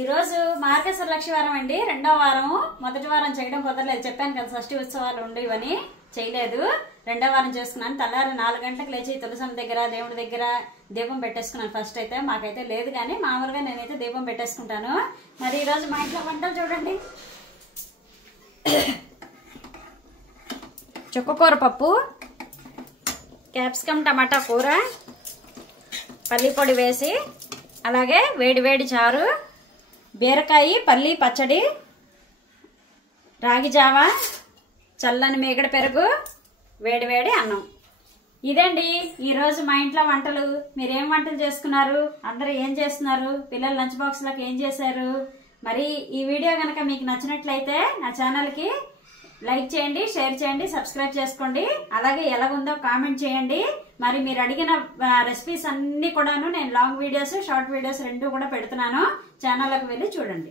ఈ రోజు మార్గశిర లక్షవారం అండి, రెండో వారం. మొదటి వారం చేయడం కుదరలేదు, చెప్పాను కదా షష్ఠి ఉత్సవాలు ఉండేవని చేయలేదు. రెండో వారం చేసుకున్నాను. తెల్లారి 4 గంటలకు లేచి తులసమ్మ దగ్గర దేవుడి దగ్గర దీపం పెట్టేసుకున్నాను. ఫస్ట్ అయితే మాకైతే లేదు, కానీ మామూలుగా నేనైతే దీపం పెట్టేసుకుంటాను. మరి ఈ రోజు మా ఇంట్లో వంటలు చూడండి. చుక్కకూర పప్పు, క్యాప్సికమ్ టమాటా కూర, పల్లి పొడి వేసి, అలాగే వేడి వేడి చారు, బీరకాయ పల్లి పచ్చడి, రాగి జావా, చల్లని మీగడ పెరుగు, వేడి వేడి అన్నం. ఇదండి ఈరోజు మా ఇంట్లో వంటలు. మీరేం వంటలు చేసుకున్నారు? అందరూ ఏం చేస్తున్నారు? పిల్లలు లంచ్ బాక్స్లకు ఏం చేశారు? మరి ఈ వీడియో కనుక మీకు నచ్చినట్లయితే నా ఛానల్కి లైక్ చేయండి, షేర్ చేయండి, సబ్స్క్రైబ్ చేసుకోండి. అలాగే ఎలాగుందో కామెంట్ చేయండి. మరి మీరు అడిగిన రెసిపీస్ అన్ని కూడాను నేను లాంగ్ వీడియోస్, షార్ట్ వీడియోస్ 2 కూడా పెడుతున్నాను. ఛానల్లోకి వెళ్ళి చూడండి.